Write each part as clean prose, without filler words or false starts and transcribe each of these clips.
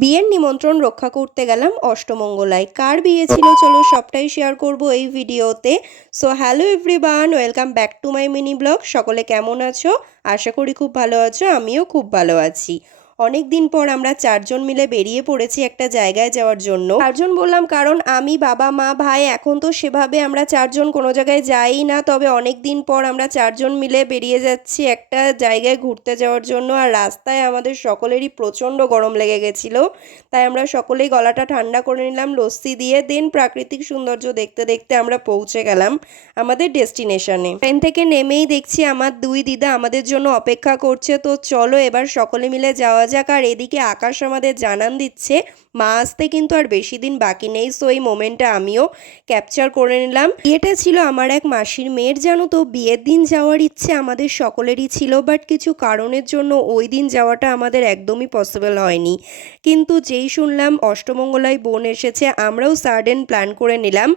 বিয়ের নিমন্ত্রণ রক্ষা করতে গেলাম অষ্টমঙ্গলায়। কার বিয়ে ছিল চলো সবটাই শেয়ার করব এই ভিডিওতে। So hello everyone, welcome back to my mini blog. সকলে কেমন আছো? আশা করি খুব ভালো আছো, আমিও খুব ভালো আছি। অনেক দিন পর আমরা চারজন মিলে বেরিয়ে পড়েছি একটা জায়গায় যাওয়ার জন্য। চারজন বললাম কারণ আমি, বাবা, মা, ভাই। এখন তো সেভাবে আমরা চারজন কোনো জায়গায় যাই না, তবে অনেক দিন পর আমরা চারজন মিলে বেরিয়ে যাচ্ছি একটা জায়গায় ঘুরতে যাওয়ার জন্য। আর রাস্তায় আমাদের সকলেরই প্রচণ্ড গরম লেগে গেছিলো, তাই আমরা সকলেই গলাটা ঠান্ডা করে নিলাম লস্যি দিয়ে। দেন প্রাকৃতিক সৌন্দর্য দেখতে দেখতে আমরা পৌঁছে গেলাম আমাদের ডেস্টিনেশনে। ট্রেন থেকে নেমেই দেখছি আমার দুই দিদা আমাদের জন্য অপেক্ষা করছে। তো চলো এবার সকলে মিলে যাওয়া যাক। আর এদিকে আকাশ আমাদের জানান দিচ্ছে মা আসতে কিন্তু আর বেশি দিন বাকি নেই। সো এই মোমেন্টটা আমিও ক্যাপচার করে নিলাম। বিয়েটা ছিল আমার এক মাসির মেয়ের, জানো তো। বিয়ের দিন যাওয়ার ইচ্ছে আমাদের সকলেরই ছিল, বাট কিছু কারণের জন্য ওই দিন যাওয়াটা আমাদের একদমই পসিবল হয়নি। কিন্তু যেই শুনলাম অষ্টমঙ্গলায় বোন এসেছে, আমরাও সাডেন প্ল্যান করে নিলাম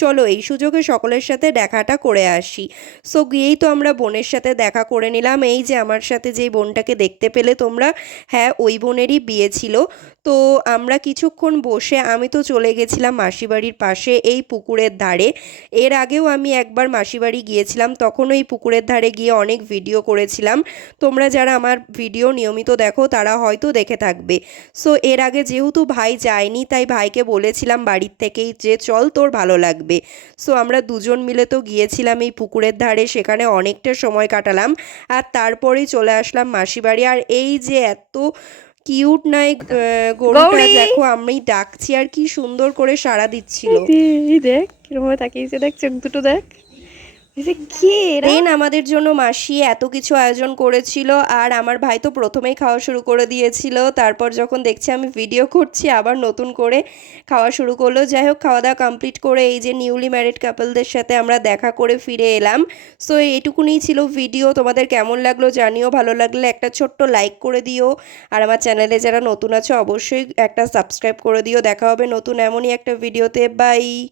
চলো এই সুযোগে সকলের সাথে দেখাটা করে আসি। সো গিয়েই তো আমরা বোনের সাথে দেখা করে নিলাম। এই যে আমার সাথে যেই বোনটাকে দেখতে পেলে তোমরা, হ্যাঁ ওই বোনেরই বিয়ে ছিল। তো আমরা কিছুক্ষণ বসে আমি তো চলে গেছিলাম মাসিবাড়ির পাশে এই পুকুরের ধারে। এর আগেও আমি একবার মাসিবাড়ি গিয়েছিলাম, তখন ওই পুকুরের ধারে গিয়ে অনেক ভিডিও করেছিলাম। তোমরা যারা আমার ভিডিও নিয়মিত দেখো তারা হয়তো দেখে থাকবে। সো এর আগে যেহেতু ভাই যায়নি, তাই ভাইকে বলেছিলাম বাড়ির থেকেই যে চল তোর ভালো লাগবে। সো আমরা দুজন মিলে তো গিয়েছিলাম এই পুকুরের ধারে, সেখানে অনেকটা সময় কাটালাম। আর তারপরেই চলে আসলাম মাসিবাড়ি। আর এই যে এত কিউট নয় গরুটা, গৌরী, দেখো আমি ডাকছি আর কি সুন্দর করে সাড়া দিচ্ছিল। এই দেখ কিরকম তাকিয়েছে, দেখ চোখ দুটো দেখ। এই যে কে এরা? দেন আমাদের জন্য মাসি এত কিছু আয়োজন করেছিল, আর আমার ভাই তো প্রথমেই খাওয়া শুরু করে দিয়েছিল। তারপর যখন দেখছি আমি ভিডিও করছি, আবার নতুন করে খাওয়া শুরু করলো। যাই হোক, খাওয়া দাওয়া কমপ্লিট করে এই যে নিউলি ম্যারিড কাপলদের সাথে আমরা দেখা করে ফিরে এলাম। সো এইটুকুনি ছিল ভিডিও। তোমাদের কেমন লাগলো জানিও, ভালো লাগলে একটা ছোট্ট লাইক করে দিও। আর আমার চ্যানেলে যারা নতুন আছো অবশ্যই একটা সাবস্ক্রাইব করে দিও। দেখা হবে নতুন এমনই একটা ভিডিওতে। বাই।